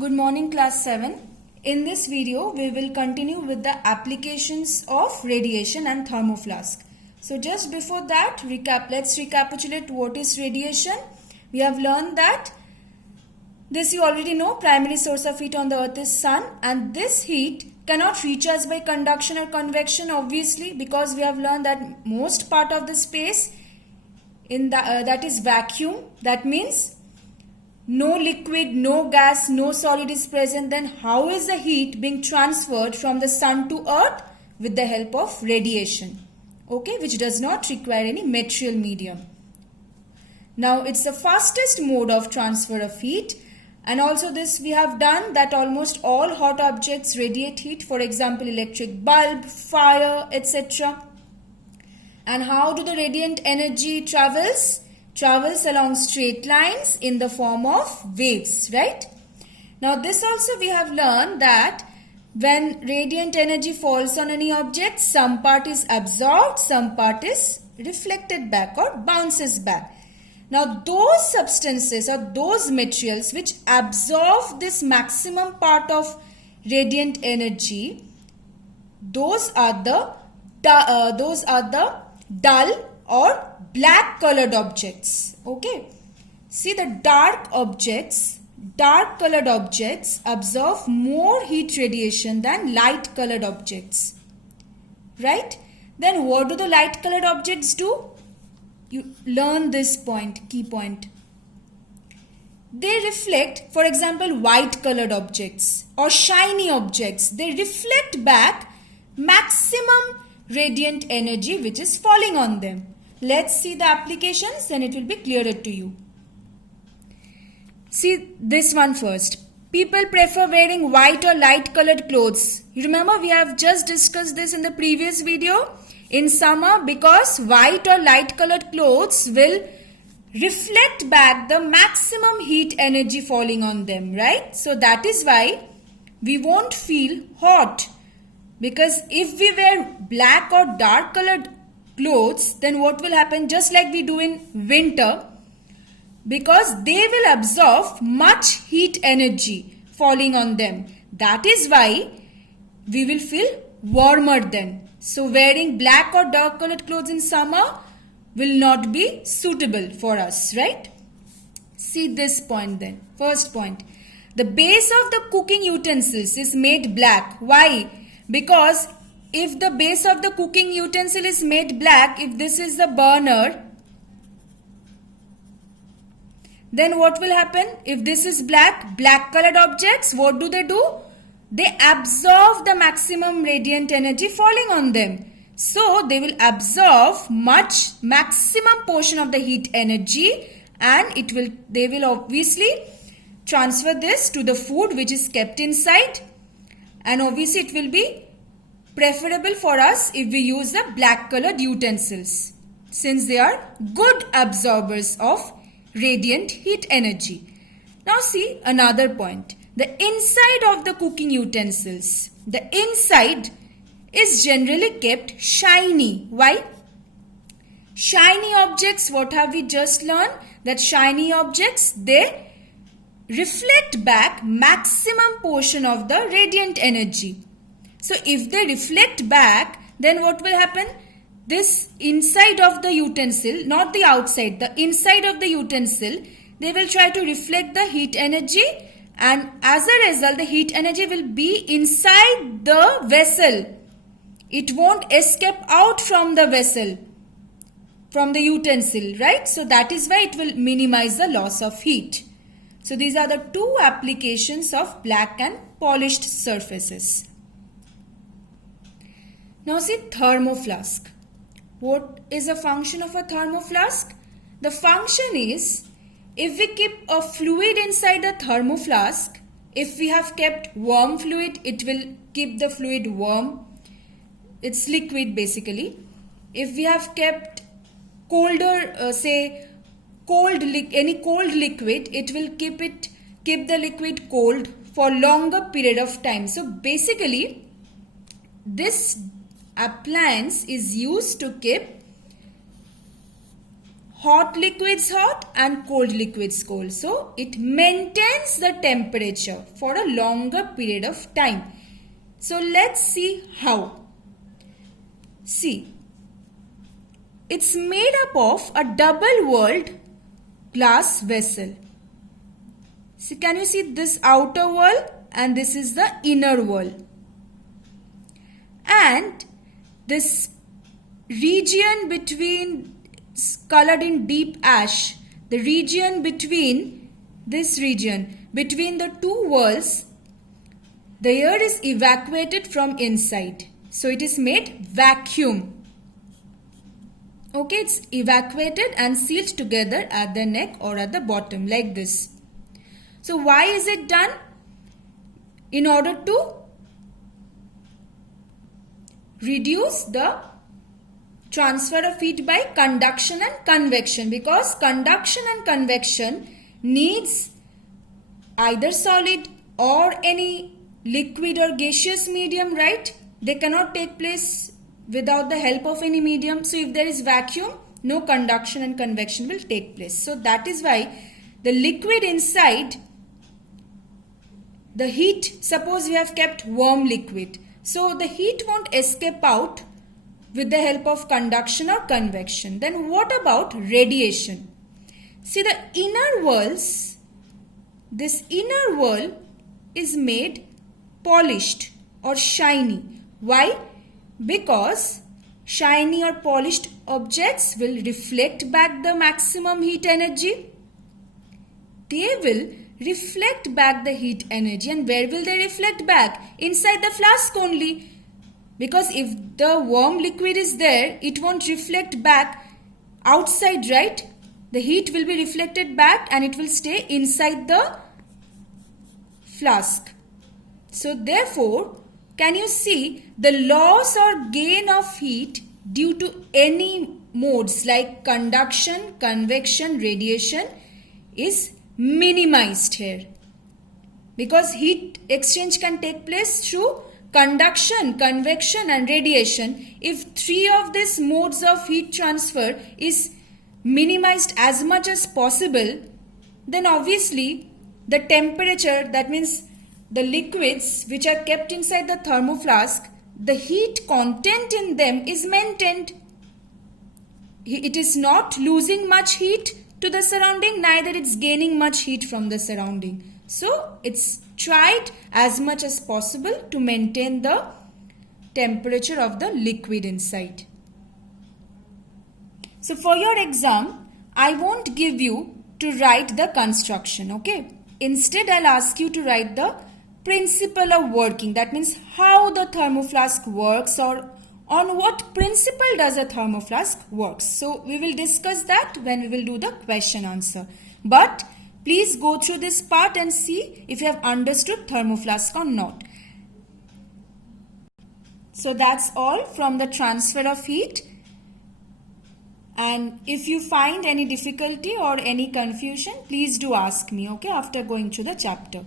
Good morning class 7. In this video we will continue with the applications of radiation and thermoflask. So just before that let's recapitulate what is radiation. We have learned that this you already know, primary source of heat on the earth is sun, and this heat cannot reach us by conduction or convection obviously, because we have learned that most part of the space in that is vacuum. That means no liquid, no gas, no solid is present. Then how is the heat being transferred from the sun to earth? With the help of radiation, okay, which does not require any material medium. Now it's the fastest mode of transfer of heat, and also this we have done that almost all hot objects radiate heat, for example electric bulb, fire, etc. And how do the radiant energy travels along straight lines in the form of waves, right? Now this also we have learned that when radiant energy falls on any object, some part is absorbed, some part is reflected back or bounces back. Now those substances or those materials which absorb this maximum part of radiant energy, those are the dull or black colored objects. Okay, see the dark colored objects absorb more heat radiation than light colored objects, right? Then what do the light colored objects do? You learn this point, key point. They reflect, for example, white colored objects or shiny objects. They reflect back maximum radiant energy which is falling on them. Let's see the applications, then it will be clearer to you. See this one first. People prefer wearing white or light colored clothes. You remember we have just discussed this in the previous video. In summer, because white or light colored clothes will reflect back the maximum heat energy falling on them, right? So that is why we won't feel hot. Because if we wear black or dark colored clothes, then what will happen? Just like we do in winter, because they will absorb much heat energy falling on them. That is why we will feel warmer then. So wearing black or dark colored clothes in summer will not be suitable for us, right? See this point then. First point. The base of the cooking utensils is made black. Why? Because if the base of the cooking utensil is made black, if this is the burner, then what will happen? If this is black colored objects, what do? They absorb the maximum radiant energy falling on them. So they will absorb maximum portion of the heat energy, and they will obviously transfer this to the food which is kept inside, and obviously it will be preferable for us if we use the black colored utensils, since they are good absorbers of radiant heat energy. Now see another point. The inside of the cooking utensils, the inside is generally kept shiny. Why? Shiny objects, what have we just learned? That shiny objects, they reflect back maximum portion of the radiant energy. So if they reflect back, then what will happen? This inside of the utensil, not the outside, the inside of the utensil, they will try to reflect the heat energy, and as a result the heat energy will be inside the vessel. It won't escape out from the vessel, from the utensil, right? So that is why it will minimize the loss of heat. So these are the two applications of black and polished surfaces. Now see thermoflask. What is the function of a thermoflask? The function is, if we keep a fluid inside the thermoflask, if we have kept warm fluid, it will keep the fluid warm. It's liquid basically. If we have kept colder, any cold liquid, it will keep the liquid cold for longer period of time. So basically, this appliance is used to keep hot liquids hot and cold liquids cold. So it maintains the temperature for a longer period of time. So let's see how. See, it's made up of a double-walled glass vessel. So can you see this outer wall and this is the inner wall. And this region between, colored in deep ash, the region between this region, between the two walls, the air is evacuated from inside. So it is made vacuum. Okay, it's evacuated and sealed together at the neck or at the bottom like this. So why is it done? In order to reduce the transfer of heat by conduction and convection, because conduction and convection needs either solid or any liquid or gaseous medium, right? They cannot take place without the help of any medium. So if there is vacuum, no conduction and convection will take place. So that is why the liquid inside, the heat, suppose we have kept warm liquid. So the heat won't escape out with the help of conduction or convection. Then what about radiation? See, the inner walls, this inner wall is made polished or shiny. Why? Because shiny or polished objects will reflect back the maximum heat energy. They will reflect back the heat energy. And where will they reflect back? Inside the flask only. Because if the warm liquid is there, it won't reflect back outside, right? The heat will be reflected back and it will stay inside the flask. So therefore, can you see the loss or gain of heat due to any modes like conduction, convection, radiation is minimized here. Because heat exchange can take place through conduction, convection and radiation. If three of these modes of heat transfer is minimized as much as possible, then obviously the temperature, that means the liquids which are kept inside the thermoflask, the heat content in them is maintained. It is not losing much heat to the surrounding, neither it's gaining much heat from the surrounding. So it's tried as much as possible to maintain the temperature of the liquid inside. So for your exam, I won't give you to write the construction, okay? Instead, I'll ask you to write the principle of working. That means how the thermoflask works, or on what principle does a thermoflask works. So we will discuss that when we will do the question answer. But please go through this part and see if you have understood thermoflask or not. So that's all from the transfer of heat. And if you find any difficulty or any confusion, please do ask me, okay, after going through the chapter.